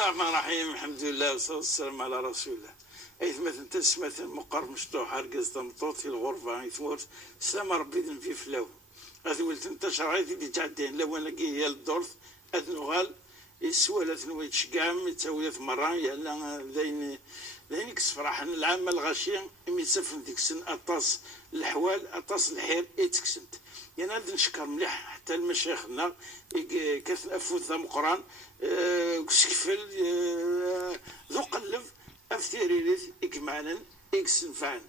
الله الرحمن الرحيم. الحمد لله والصلاة والسلام على رسول الله. مثلا تسمة مقر مشطوح هرقز تمطوط في الغرفة يثمور سلام ربي ذن في فلاو هذا ولت انت شرعيتي اللي تعدين لو انا كي الدورث اذنغال السوالة ثنويت شقام يتساوي مرة يلا ذين كسفراح العام الغاشية يسفن ديك السن اطاس الحوال اطاس الحير يتكسنت يعني هذا نشكر مليح حتى المشايخنا كاث افوث مقران كسكفل ذو قلب افتيريريث اكمالا اكسنفعن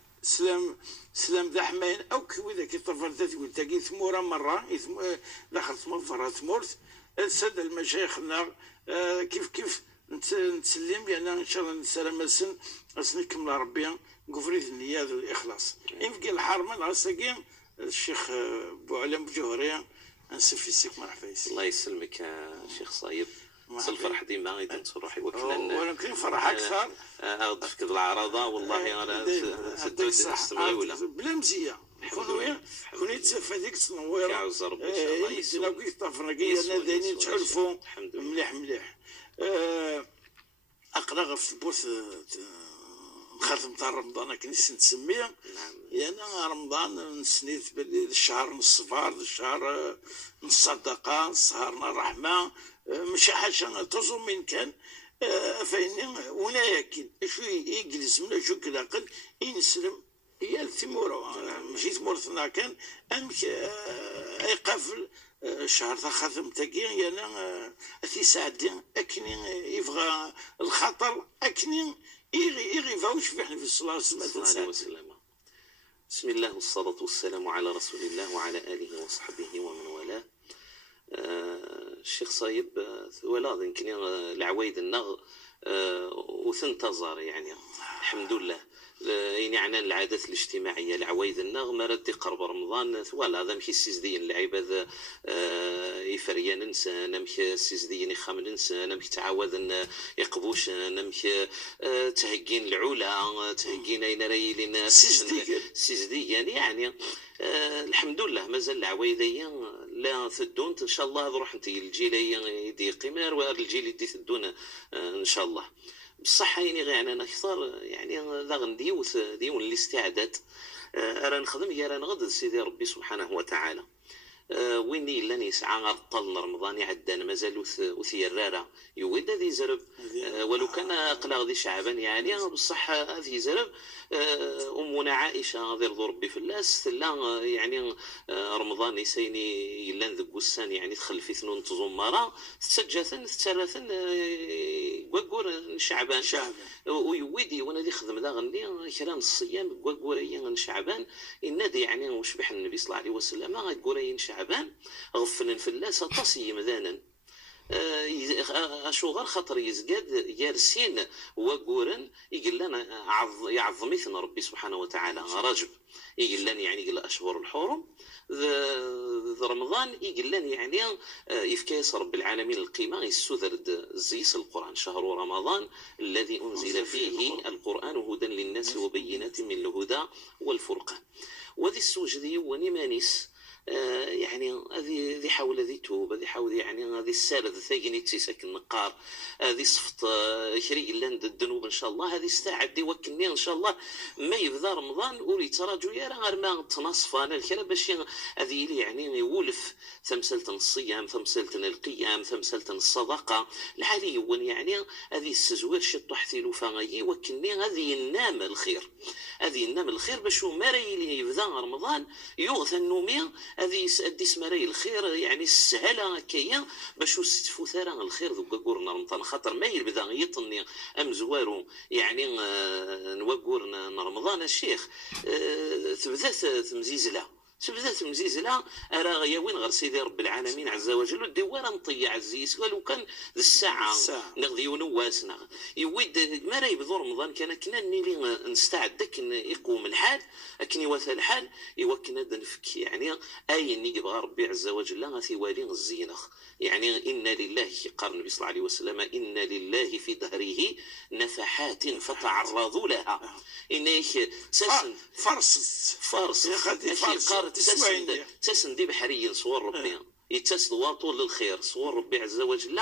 سلام ذا حماين او كوي كي طفل ذات قلت كي ثموره مره دخل ثمور ثمورت السد المشايخنا كيف نتسلم لان ان شاء الله نسلم السن اسنكم ربي قفريت النية الاخلاص يمكن الحرمه العساقين الشيخ بوعلم بجوهريه نسف يسيك مرحبا. الله يسلمك يا شيخ صايب. الفرح ديما غادي نروح يوكلنا ولكن فرح اكثر اغدف كذا العراضه والله انا سدوت نستمعي ولا بلا مزيه كون يتسفى ديك التنويره كعوز ربي ان شاء الله يسلم كي طفنا كي انا دايرين تحلفوا مليح اقرا في البوث خاتم تاع رمضان كنيس نسميه يعني رمضان نسنيت الشهر نص صفار الشهر نص صدقه نصهرنا الرحمه مش حاجه تزوم من كان فإني ونا ياكل شو يجلس من شو كذا قل ينسلم هي الثمورة ماشي ثمورتنا كان أمك يقفل شهر ختم تاكي أنا أثي ساعدي أكني يبغى الخطر أكني يغي فاوش في حنا في الصلاة والسلام. بسم الله والصلاة والسلام على رسول الله وعلى آله وصحبه ومن والاه. الشيخ صايب ولا يمكن العوايد النغ وثنتظر يعني الحمد لله يعني عنا العادات الاجتماعيه العوايد النغ ما رد قرب رمضان ولا هذا مشي السيزدين اللعيبه هذا يفريان انسان مشي السيزدين يخمن انسان مشي تعاود يقبوش مشي تهجين العلا تهجين اين رايلين سيزدين يعني الحمد لله مازال العوايديه لا ثدون ان شاء الله روح انت الجيل يدي قمار والجيل يدي ثدون ان شاء الله بصح يعني غير انا اكثر يعني ذا غنديوث ديون الاستعداد راه نخدم يا راه نغد سيدي ربي سبحانه وتعالى ويني الا نسعى غطل رمضان يعدان مازال وثيراره يود ذي زرب ولو كان قلاغ ذي شعبان يعني بصح هذه زرب امنا عائشه غير ربي في اللاس لا يعني رمضان يسيني الا ذك وسان يعني دخل في ثنون تزمره تسجثن ثلاثن كوكور شعبان ويودي وانا دي خدم ذا غندي كلام الصيام كوكوريا شعبان النادي يعني وشبح النبي صلى الله عليه وسلم غورين شعبان غفلن في اللاس تصيم ذانا اشوغر خاطر يزقاد يارسين وقورن يقول لنا يعظميثنا ربي سبحانه وتعالى رجب يقول لنا يعني قال اشهر الحرم رمضان يقول لنا يعني يفكاس رب العالمين القيمه السذرد زيس القران شهر رمضان الذي انزل فيه القران هدى للناس وبينات من الهدى والفرقان وذي السوجدي ونمانيس يعني هذه حول ذي توب هذه حول يعني هذه السالة ثاقني تساك النقار هذه صفت شريك لاند الذنوب ان شاء الله هذه استعد وكني ان شاء الله ما يبدا رمضان ولي تراجع يا راه ما تنصف انا الكلام باش هذه اللي يعني يولف ثمثلة الصيام ثمثلة القيام ثمثلة الصدقه الحالي يعني هذه السزوات شط حثيلو فغي وكني هذه النام الخير هذه النام الخير باش ما راي يبدا رمضان يغثى النوميه هذه يسأدي سمراي الخير يعني السهلة كيا باش يستفو ثارا الخير ذوك قورنا رمضان خاطر ما يبدا يطني ام زوارو يعني نوقورنا رمضان الشيخ تبدا تمزيزله تبدا مزيزله راه يا وين غير سيدي رب العالمين عز وجل الدواره نطيع عزيز ولو كان الساعه نغذي ونواسنا يود ما راه يبدو رمضان كنا نيلي نستعد كن يقوم الحال كن يوثى الحال يوكنا نفك يعني اي ني يبغى ربي عز وجل غاثي والي الزينخ يعني ان لله قال النبي صلى الله عليه وسلم ان لله في دهره نفحات فتعرضوا لها ان فرص يا خدي فرص تسندي بحري صور ربي يتسد واطول للخير صور ربي عز وجل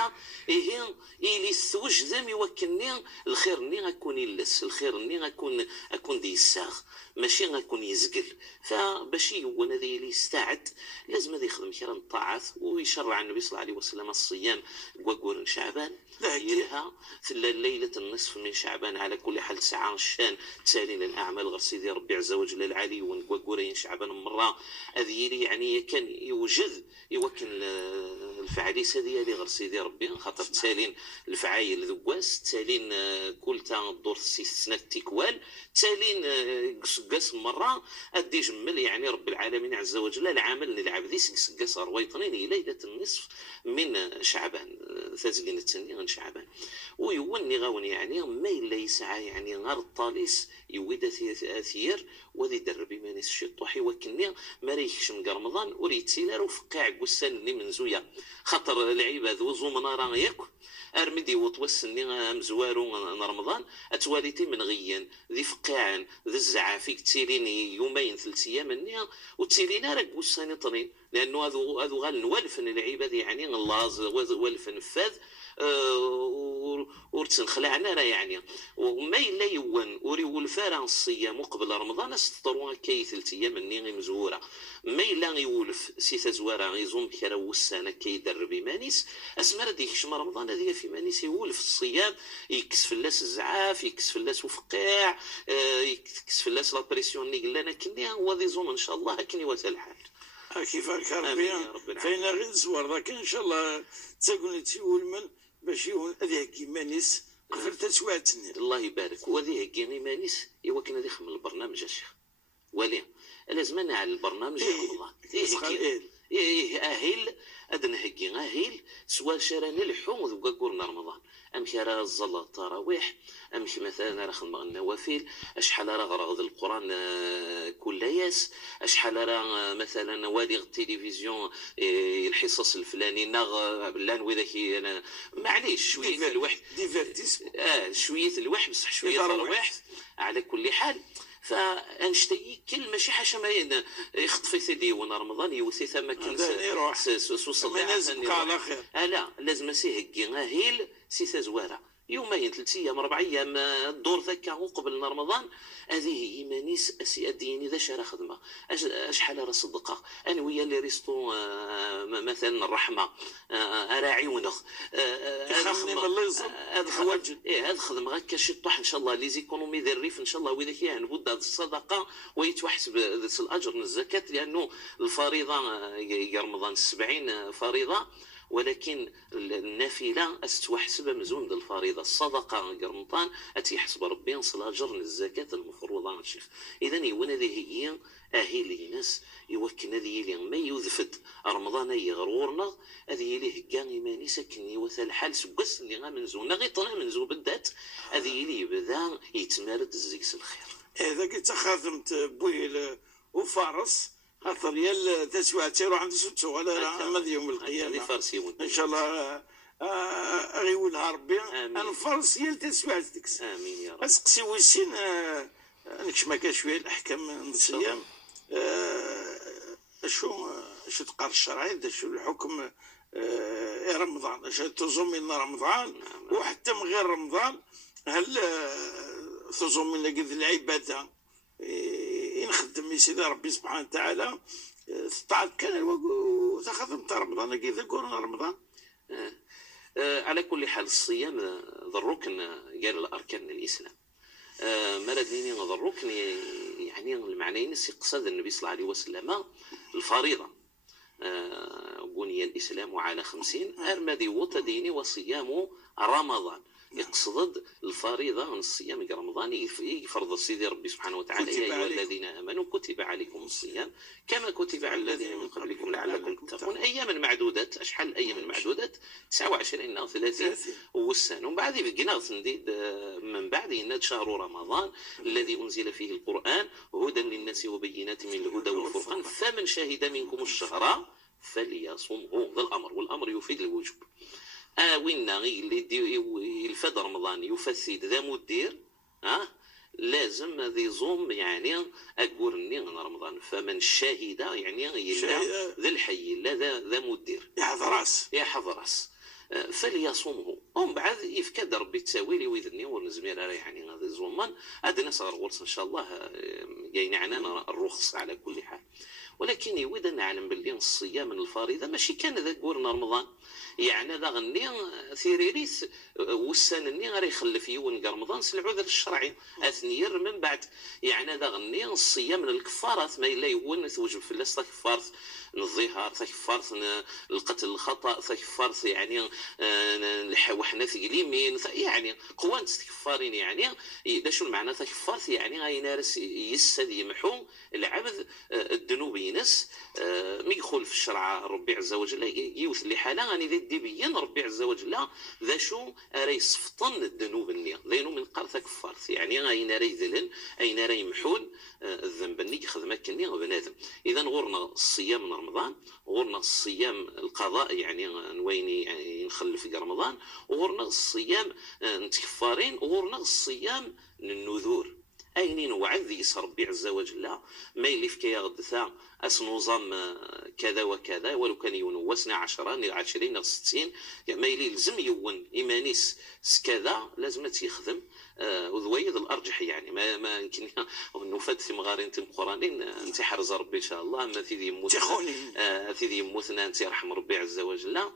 إيه إلي الثوج ذم يوكلني الخير ني غكون يلس الخير ني غكون دي الساغ ماشي غكون يزقل فباش يون هذا اللي يستعد لازم هذا يخدم كرا الطاعات ويشرع النبي صلى الله عليه وسلم الصيام وقور شعبان يلها في ليلة النصف من شعبان على كل حال ساعة الشان تسالين الأعمال غير سيدي ربي عز وجل العلي ونقورين شعبان مرة هذه يعني كان يوجد يوكل الفعاليس هذه غير سيدي ربي خاطر تسالين الفعايل ذواس تسالين كل تاع الدور سنة تيكوال تسالين قس مرة أدي جمل يعني رب العالمين عز وجل العمل نلعب ذي قس رويطنين ليلة النصف من شعبان ثازقين التنين من شعبان ويوني غاون يعني ما إلا يسعى يعني غير الطاليس يويد أثير وذي دربي مانيس الشطوحي وكني ما ريكش من رمضان وريت سيلار وفقاع قسان اللي من زويا خاطر العباد وزو منارا ياكل ارمدي وتوسني مزوارو رمضان اتواليتي من غيان ذي فقاعا ذي الزعافي تسيريني يومين 3 ايام النيا وتسيرينا راك بوساني طنين لانه هذو غال نوالفن العباد يعني الله والف نفاذ ورتنخلعنا راه يعني وما الا يوان وري ولفارا الصيام قبل رمضان استطروا كي 3 ايام النيغي مزوره ما الا يولف سيتا زواره غيزوم بكرا وسانه كيدرب مانيس اسمر ديك شم رمضان هذه في مانيس يولف الصيام يكس فلاس الزعاف يكس فلاس وفقاع يكس فلاس لا بريسيون اللي قلنا كني هو ذي زوم ان شاء الله كني وتل الحال كيفاك ربي فين غير زوار ذاك ان شاء الله تقول تيول من باش يكون هذيك مانيس قبل تسواتني الله يبارك وهذه كي مانيس ايوا كنا نخدم البرنامج يا شيخ ولي لازم على البرنامج يا الله اهل ادنا هكي اهل سوا شراني الحوم ذوك قولنا رمضان امشي راه الزلا التراويح امشي مثلا راه خدمه النوافل اشحال راه غرض القران كل ياس اشحال راه مثلا نوادي التلفزيون الحصص الفلاني لان وذاك انا معليش شويه الوحد شويه الوحد بصح شويه الروح على كل حال فانشتي كل ماشي حاجه ما يخطف سيدي وانا رمضان يوسي ثم كل سوصل على خير لا لازم سيهكي غاهيل سي زواره يومين 3 ايام 4 ايام الدور ذاك قبل رمضان هذه ايمانيس اسياديني ذا شرا خدمه اشحال راه صدقه انا ويا اللي ريستو مثلا الرحمه اراعي ونخ خمني من الله يصب هذا هذا خدمه هكا شي طح ان شاء الله لي زيكونومي ذي الريف ان شاء الله وذاك يعني بود الصدقه ويتوحسب الاجر من الزكاه لانه الفريضه يا رمضان 70 فريضه ولكن النافله استوحسب مزون الفريضه الصدقه قرمطان اتيحسب ربي نصل اجر الزكاه المفروضه الشيخ اذا يونا هذه هي اهل الناس يوكن هذه اللي ما يذفد رمضان يغرورنا هذه اللي كان ايماني سكني وثال الحال سقس اللي غا منزونا غير طلع منزو بالذات هذه اللي بدا يتمارد الزيكس الخير اذا كنت خاطمت بويل وفارس خاطر يا تسوى تيروح عند ستو على عمد يوم القيامه ان شاء الله غيولها ربي انا فرس يا تسوى تكس امين يا رب اسقسي وسين نكشمك شويه الاحكام الصيام شو تقار الشرعي شو الحكم رمضان اش تزوم من رمضان وحتى من غير رمضان هل تزوم من قد العباده نخدم سيدي ربي سبحانه وتعالى استطعت كان وتخدمت رمضان كذا قولنا رمضان على كل حال الصيام ذا الركن قال الاركان الاسلام مردني ذا الركن يعني المعنيين يقصد النبي صلى الله عليه وسلم الفريضه بني الاسلام على 50 ارمدي وتديني وصيام رمضان يقصد الفريضه من الصيام رمضان يفرض سيدي ربي سبحانه وتعالى يا ايها الذين امنوا كتب عليكم الصيام كما كتب على الذين من قبلكم لعلكم تتقون اياما معدودات اشحال ايام معدودات 29 او 30 والسنه ومن بعد بقينا تنديد من بعد يناد شهر رمضان الذي انزل فيه القران هدى للناس وبينات من الهدى والفرقان فمن شهد منكم الشهر فليصمه ذا الامر والامر يفيد الوجوب وين اللي الفد رمضان يفسد ذا مدير لازم ذي زوم يعني أقول رمضان، فمن شاهد يعني إلا ذا الحي لا ذا مدير يحض راس فليصومه. ومن بعد يفكد ربي التاويل ويذني ونزمير يعني هذا زومان هذا ناس غرورس ان شاء الله جايين عنانا الرخص على كل حال. ولكن يود نعلم باللي الصيام من الفريضه ماشي كان ذا قورنا رمضان، يعني ذا غني ثيريريث والسنني غير يخلف يون رمضان العذر الشرعي اثنير من بعد، يعني ذا غني الصيام من الكفارات ما الا يون توجب في الله كفاره الظهار، كفاره القتل الخطا، كفاره يعني وحنا اليمين، يعني قوان تكفارين يعني دا شو المعنى كفاره يعني غينارس يسد يمحو العبد الذنوب ينس ما يدخل في الشرع ربي عز وجل يوث اللي حاله غادي يدي بين ربي عز وجل ذا شو راه يصفطن الذنوب النية لانه من قرث كفارت يعني غاين راه يذلل اين راه يمحون الذنب اللي خدمه كني بنادم. اذا غورنا الصيام من رمضان، غورنا الصيام القضاء يعني نويني يعني نخلف في رمضان، وغورنا الصيام نتكفارين، وغورنا الصيام النذور أين وعد يسر ربي عز وجل ما يلف كي يغدثا أسنظام كذا وكذا ولو كان ينوسنا 10 20 60 ما يلزم يون إيمانيس كذا لازم يخدم وذويد الأرجح يعني ما يمكن نفد في مغارين القرآنين أنت حرز ربي إن شاء الله ما تيدي يموتنا تيدي يموتنا أنت يرحم ربي عز وجل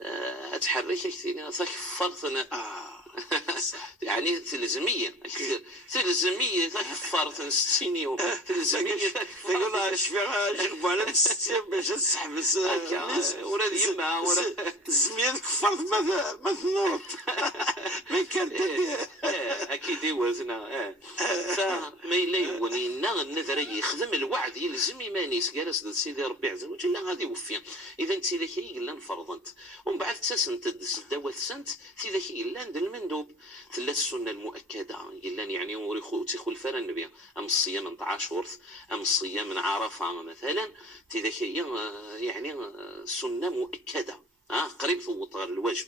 أتحرك كثير فرثنا يعني تلزمية كفارة 60 يوم تلزمية تقول اش فيها جربوا على 60 باش تحبس ولا يما ولا زميل كفارة ما تنوض ما كان اكيد وزنا فما يليونينا النذر يخدم الوعد يلزم يمانيس جالس سيدي ربي عز وجل غادي يوفي. اذا انت ذاك الا نفرضت ومن بعد تسنت الدواء سنت في ذاك الا المندوب ثلاث السنه المؤكده الا يعني وريخو تيخو الفرا النبي ام الصيام من 10 ام الصيام من عرفه مثلا في ذاك يعني سنه مؤكده قريب ثوط الواجب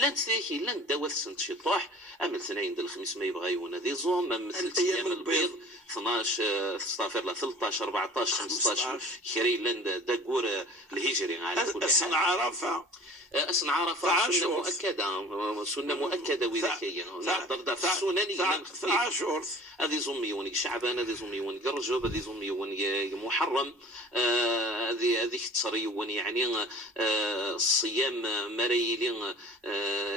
لا تثيكي لا نداوى السنت شي طاح اما الاثنين ديال الخميس ما يبغى يونا دي زوم اما ايام البيض 12 استغفر الله 13 14 15 كري لا داكور الهجري على كل حال عرفه أصنع عرفة سنة مؤكدة وذكية نقدر في السنن 12 هذه زميوني شعبان هذه زميوني رجب هذه زميوني محرم هذه تصريون يعني الصيام مريلين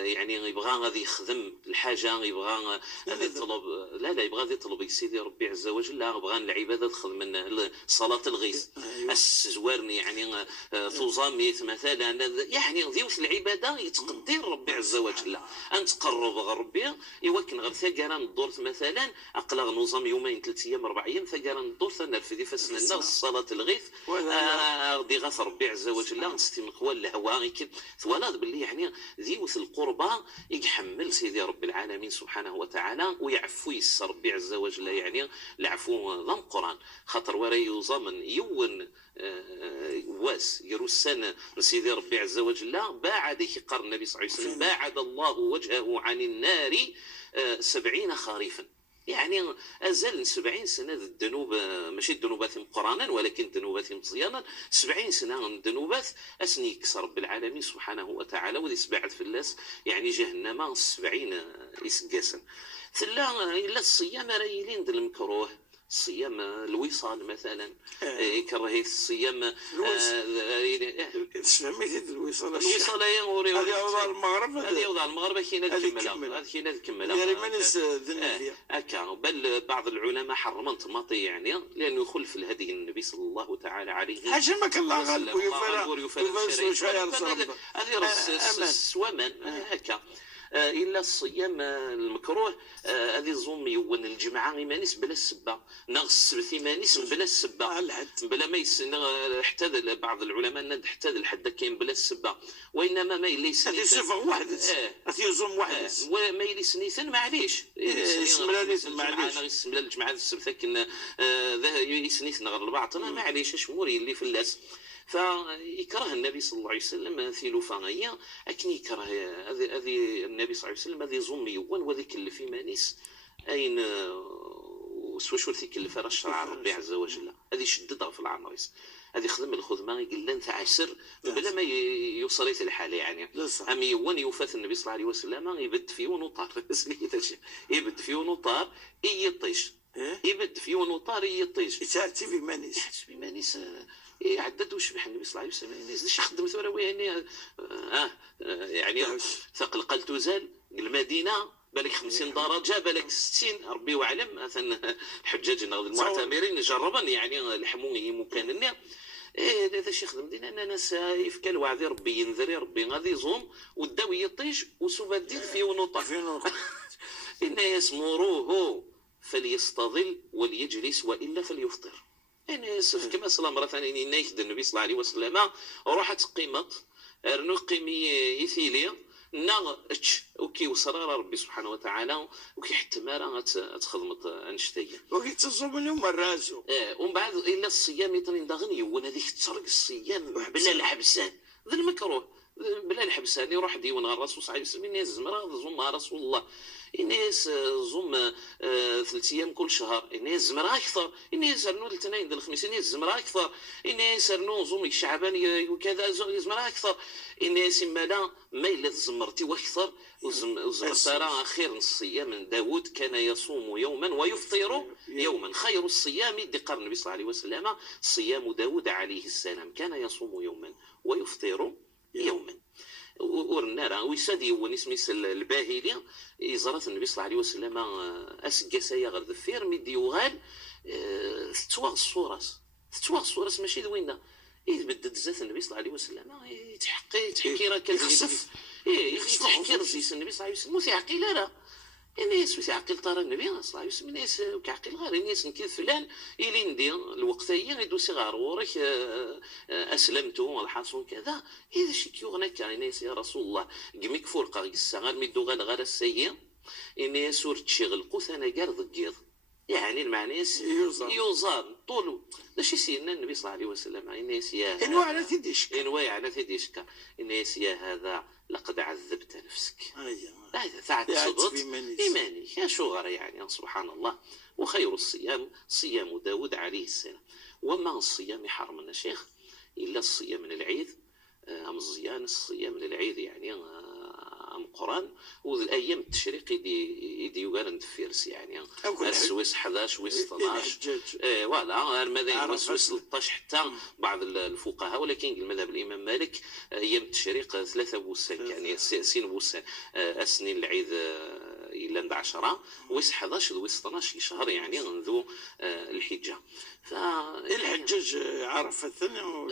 يعني يبغى غادي يخدم الحاجة يبغى هذا يطلب لا يبغى يطلب سيدي ربي عز وجل يبغى العبادة تدخل من صلاة الغيث السزوارني يعني تزاميت مثلا يعني ديوث العبادة يتقدر ربي عز وجل أن تقرب ربي يوكن غير ثقران الدور مثلا أقلغ نظام يومين 3 أيام 4 أيام ثقران الدور ثنرفذي فسننا الصلاة الغيث دي غاث ربي عز وجل نستمق قوال الهواء ولا باللي يعني ديوث القربة يحمل سيدي رب العالمين سبحانه وتعالى ويعفو يسر ربي عز وجل يعني العفو ضم قرآن خاطر ورا يوزمن يون واس يرسن سيدي ربي عز وجل باعد يقر النبي صلى الله عليه وسلم باعد الله وجهه عن النار 70 خريفا يعني أزل 70 سنة الذنوب ماشي الذنوبات قرانا ولكن الذنوبات مصيانا 70 سنة الذنوبات أسني يكسر رب العالمين سبحانه وتعالى وذي سبعت في الناس يعني جهنم 70 يسقاسا إلا الصيام رايلين دل المكروه الصيام الوصال مثلا كرهية الصيام سميتي الوصال هذه أوضاع المغرب هذه أوضاع المغرب كاينة تكمل يعني ما نستذن فيها بل بعض العلماء حرموا طماطي يعني لأنه يخلف الهدي النبي صلى الله تعالى عليه حشمك الله غالب ويفعل هذه السوامان هكا إلا الصيام المكروه هذه الظلم يون الجمعة مانيس بلا السبة نغس السبت مانيس بلا السبة بلا ما حتى بعض العلماء حتى الحد كاين بلا السبة وإنما ما يليس هذه صفة واحدة هذه يزوم واحد وما يليس نيثن معليش يسمى الجمعة السبت لكن ذا يسنيثن غير البعض معليش اش موري اللي في اللاس فيكره النبي صلى الله عليه وسلم ثيلو فانيا أكن يكره هذه النبي صلى الله عليه وسلم هذه زمي وذيك اللي في مانيس أين وسواش ورثي كلف راه الشرع ربي عز وجل هذه شددها في العمريس هذه خدم الخدمه قال لا انت عسر بلا ما يوصل الى الحاله يعني ام يوان يوفات النبي صلى الله عليه وسلم يبد فيه ونطار يبد فيه ونطار يطيش يبد فيه ونطار يطيش يتعرتي في مانيس بمانيس يعدد وشبح النبي صلى الله عليه وسلم يعني زيش خدم ثوره يعني يعني ثقل قال تزال المدينه بالك 50 درجه بالك 60 ربي وعلم مثلا الحجاج المعتمرين جربا يعني لحموني مكان هذا الشيء خدم دينا انا ناس يفكل وعدي ربي ينذري ربي غادي يزوم وداو يطيش وسوبا دير فيه ونوطه ان يسمروه فليستظل وليجلس والا فليفطر يعني كما صلى مره ثانيه نايخد النبي صلى الله عليه وسلم روحت قيمت رنو قيمي يثيلي اتش وكي وصرار ربي سبحانه وتعالى وكي حتى ما راه تخدمت انشتيه وكي تصوم اليوم الرازو ومن بعد الا الصيام يطرين دغني وانا هذيك تسرق الصيام بلا الحبسان ذا المكروه بلا الحبسان يروح ديون الرسول صلى الله عليه وسلم الناس زمرا زوم رسول الله الناس زوم 3 ايام كل شهر الناس زمرا اكثر الناس رنو الاثنين الخميس الناس زمرا اكثر الناس رنو زوم شعبان وكذا زمرا اكثر الناس مالا ما الا زمرتي واكثر وزمرت راه خير من الصيام من داود كان يصوم يوما ويفطر يوما خير الصيام ذكر النبي صلى الله عليه وسلم صيام داود عليه السلام كان يصوم يوما ويفطر يوما ورنا ويسادي ونسميس الباهلي يزرات النبي صلى الله عليه وسلم اسقاسايا غير ذفير ميدي يوغال تتواغ الصورة ماشي دوينا يبدد زات النبي صلى الله عليه وسلم يتحكي راه كيخسف يتحكي رزيس النبي صلى الله عليه وسلم وثيعقل لا الناس وثيعقل طار النبي صلى الله عليه وسلم الناس كعقل غير الناس نكيد فلان يلي ندير الوقت هي يدوسي غير ورك اسلمتو الحاصون كذا هذا الشيء كيغنى الناس يا رسول الله قميك فورقا السغال ميدو غير السيء الناس ورتشغل قوث انا قال ضقيض يعني المعنيس يوزان طولو لاش يسيرنا النبي صلى الله عليه وسلم الناس يا انواع على ثديشك الناس يا هذا لقد عذبت نفسك هذا ثعت صبت إيمانك يا شغر يعني سبحان الله وخير الصيام صيام داود عليه السلام وما الصيام حرمنا شيخ إلا الصيام من العيد مزيان الصيام من العيد يعني القرآن والايام التشريق يدي يقارن فيرس يعني السويس 11 ويس 12 فوالا المذاهب سويس 13 حتى بعض الفقهاء ولكن المذهب الامام مالك ايام التشريق 3 بوسان يعني سين بوسان السنين العيد الى 10 ويس 11 ويس 12 شهر يعني ذو الحجه الحجاج عرفه الثاني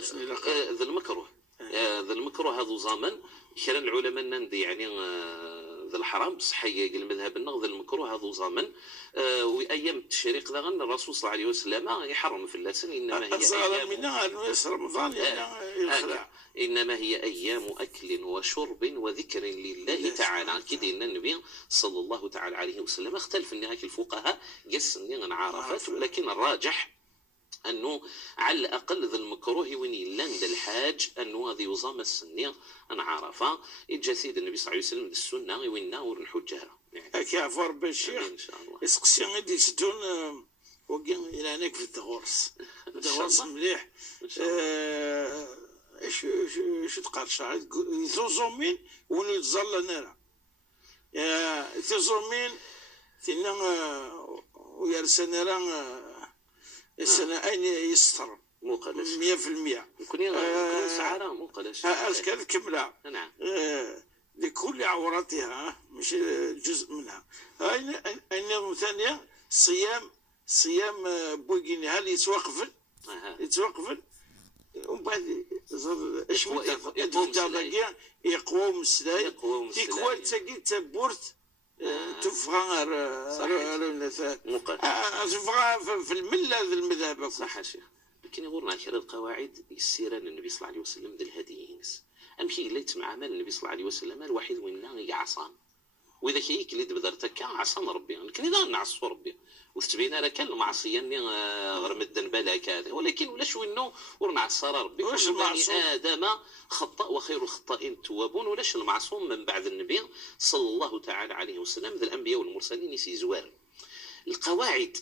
ذا المكروه ذا المكروه هذا زمن كان العلماء نندي يعني ذا الحرام بصح المذهب النغ ذا المكروه هذا زمن وايام التشريق ذا الرسول صلى الله عليه وسلم يحرم في اللسان انما هي رمضان انما هي ايام اكل وشرب وذكر لله تعالى كده ان النبي صلى الله تعالى عليه وسلم اختلف ان هاك الفقهاء قسني عرفت ولكن الراجح انه على الاقل ذا المكروه وين لاند الحاج انه هذه وزامه السنيه انا عارفه يجي سيد النبي صلى الله عليه وسلم السنه وينا ونحجها يعني كيف ربي الشيخ ان شاء الله يسقسي غادي يسدون وكين الى هناك في الدغورس مليح ايش تقال شعر يزوزومين ونو يتزل نارا يا تزومين تينا ويرسل نارا السنة أين يستر مقلش 100% يكون سعارة مقلش أشكال كملة نعم لكل عوراتها مش جزء منها النظام الثانية صيام بوغيني هل يتوقفل ومن بعد يقوم السلاي تيكوال تاكي تبورت تفغى في المله ذي المذهب صح شيخ لكن يقولنا كرا القواعد يسير النبي صلى الله عليه وسلم ذي الهديينس امشي ليت مع مال النبي صلى الله عليه وسلم الوحيد وين يعصان واذا كيك اللي دبدرتك عصان ربي لكن اذا نعصوا ربي وتبينا لك المعصيه غير مدن بالك هذا ولكن ولاش وينو ورنعصى ربي واش المعصوم ادم خطا وخير الخطائين التوابون ولاش المعصوم من بعد النبي صلى الله تعالى عليه وسلم ذا الانبياء والمرسلين يسي زوار القواعد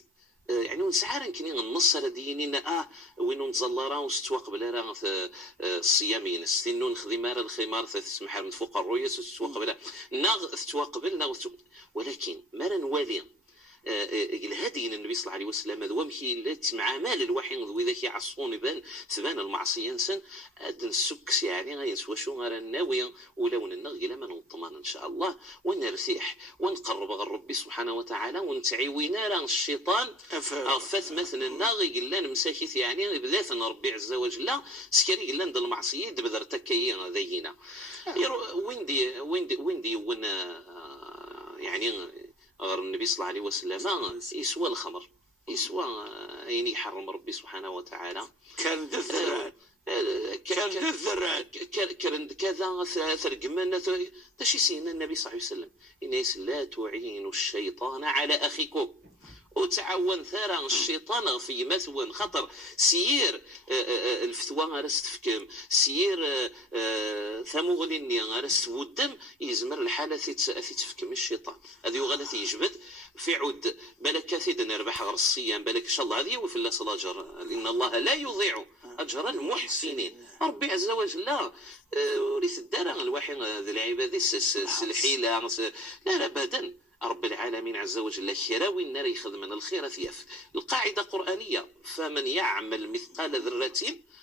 يعني ونسعى كني النص على ديننا وين نتزلرا وستوا قبل راه الصيام ينستنو نخدم راه الخمار تسمح من فوق الرؤيس وستوا قبل ناغ ستوا قبل ناغ ولكن ما نوالي الهدي النبي صلى الله عليه وسلم هذا ومشي مع مال الوحي واذا كيعصون تبان المعصيه انسان اد نسكس يعني غينسوا شو غير الناويه ولو نغي ما نطمن ان شاء الله ونرتاح ونقرب غير ربي سبحانه وتعالى ونتعيوينا راه الشيطان فات مثلا ناغي قال لنا مساكيت يعني بدات ربي عز وجل سكري قال لنا المعصيه دبر تكيين ذينا ويندي يعني غير النبي صلى الله عليه وسلم يسوى الخمر يسوى يعني يحرم ربي سبحانه وتعالى كان كذا ترجمنا تشي سينا النبي صلى الله عليه وسلم إنيس لا تعين الشيطان على أخيكم وتعاون ثرى الشيطان في مثوى خطر سير الفتوى غرست فكم سير ثمغلني غرست ودم يزمر الحالة تفكم الشيطان هذه غلط يجبد في عود بالك كثير نربح غير الصيام بالك ان شاء الله هذه وفي الله صلاة اجر ان الله لا يضيع اجر المحسنين ربي عز وجل لا وريث الدار الواحد العباد الحيلة لا ابدا رب العالمين عز وجل خيراوي النار يخدم من الخير ثياف القاعدة قرآنية فمن يعمل مثقال ذرة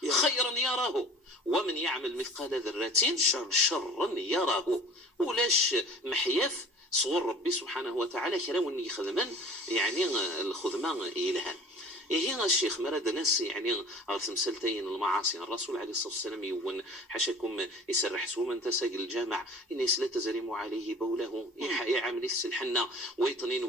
خيرا يراه ومن يعمل مثقال ذرة شرا يراه ولاش محياف صغر ربي سبحانه وتعالى خيراوي يخدمن يعني الخدمة إلهان هي الشيخ مراد ناس يعني تمثلتين المعاصي الرسول عليه الصلاه والسلام يون حشكم يسرح سوما تساق الجامع الناس لا تزرم عليه بوله يعمل السلحنا ويطنين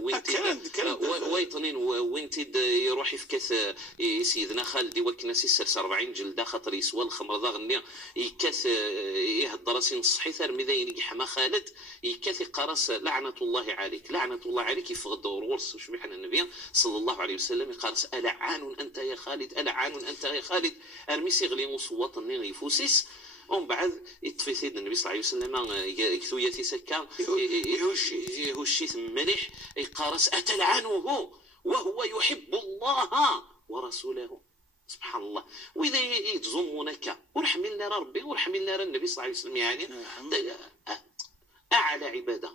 ويطنين وينتد يروح يفكث سيدنا خالد وكناس يسرس 40 جلده خاطر يسوى الخمر ذا غني يكث يهضر سين صحي ثار مذين يحمى خالد يكث يقرص لعنه الله عليك يفقد ورورس وشبيحنا النبي صلى الله عليه وسلم يقرص ألعان أنت يا خالد ألعان أنت يا خالد أرميسي غلي وصوات النير يفوسيس ومن بعد يطفي سيدنا النبي صلى الله عليه وسلم يكثوية سكا يهوشي مليح يقارس أتلعنه وهو يحب الله ورسوله سبحان الله وإذا يتظنونك ورحملنا ربي ورحملنا النبي صلى الله عليه وسلم يعني أعلى عبادة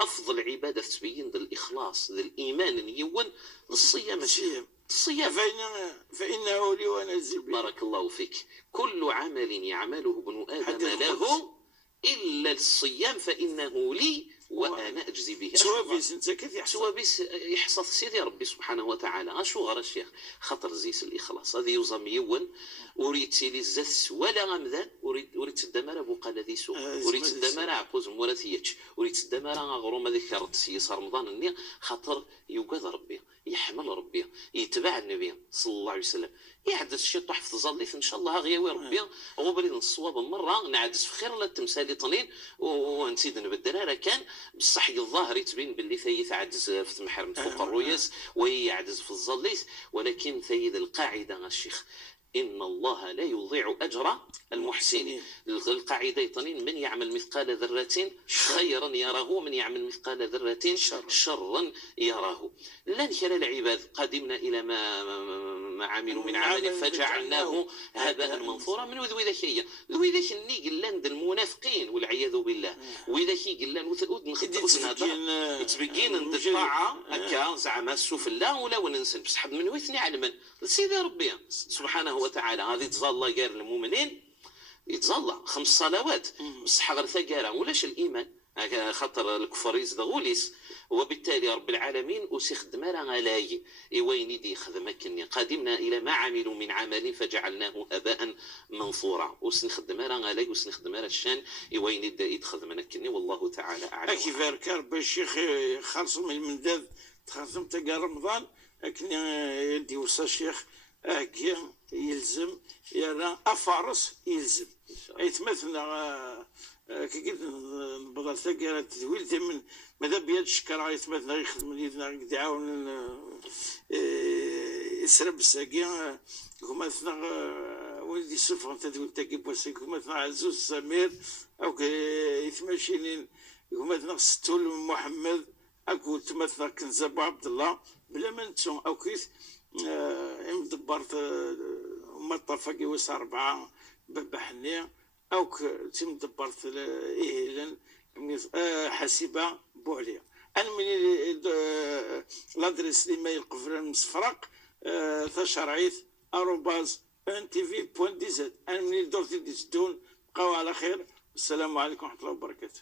أفضل عبادة تبين الإخلاص الإيمان يون الصيام الصيام فإنه لي وأنا أجزي به بارك الله فيك كل عمل يعمله ابن آدم له إلا الصيام فإنه لي وأنا أجزي به سوابيس أنت كيف سوابيس يحصل سيدي ربي سبحانه وتعالى شو غير الشيخ خطر زيس الإخلاص هذه يوزم يون وريد سيلي الزث ولا غمذان وريد تدمر بقى الذي سوء وريد تدمر عقوز مولاثيتش وريد تدمر غروم ذكرت سيس رمضان النية خطر يوقظ ربي يحمل ربي يتبع النبي صلى الله عليه وسلم يحدث الشيء تحفظ ظليف ان شاء الله غيوي ربي غبرين الصواب مره نعدس في خير لا التمثال طنين ونسيد نبدلها كان بصح الظاهر يتبين باللي ثيث عدز في محرم فوق الرياس ويعدز في الظليف ولكن ثيد القاعده الشيخ إن الله لا يضيع أجر المحسنين القاعدة طنين من يعمل مثقال ذرة خيرا يراه ومن يعمل مثقال ذرة شرا يراه لن خلال العباد قدمنا إلى ما عملوا من عمل فجعلناه هباء منثورا من ذوي ذكية ذوي ذكي النيق لند المنافقين والعياذ بالله وإذا كي قلنا نثقود نخدسنا يتبقين عند الطاعة هكا زعما السوف الله ولا وننسن بسحب من وثني على من سيدي ربي سبحانه وتعالى هذه تظل غير المؤمنين يتظل 5 صلوات بصح غير ثقاله ولاش الايمان خاطر الكفار يزدغوليس وبالتالي رب العالمين وسيخدم غلاي وين يدي خدمك قادمنا الى ما عملوا من عمل فجعلناه هباء منثورا وسنخدم غلاي وسنخدم الشان وين يدي يتخدمنا كني والله تعالى اعلم كيف ذكر بالشيخ خلصوا من المنداد تخدم تلقى رمضان لكن يدي وصى الشيخ أكيا يلزم يرى أفارس يلزم يتمثلنا كي قلت نبضل ثقيلة تدويل من ماذا بيد الشكر يتمثلنا يخدم يدنا يعاون يسرب الساقي كما مثلا ولدي سفر تدويل تاكيب وسيك كما مثلا عزوز سمير أو يتمشينين كما مثلا ستول محمد اكو تمثل كنز ابو عبد الله بلا ما نتسون او كيف مدبرت مطفقي وس 4 بحني او تم دبرت اهلا حاسبه بوعليا انا من لادريس اللي ما يقفل مصفرق تشرعيت اروباز ان تي في بوان دي زد. انا من درتي دي زدون بقاو على خير. السلام عليكم ورحمه الله وبركاته.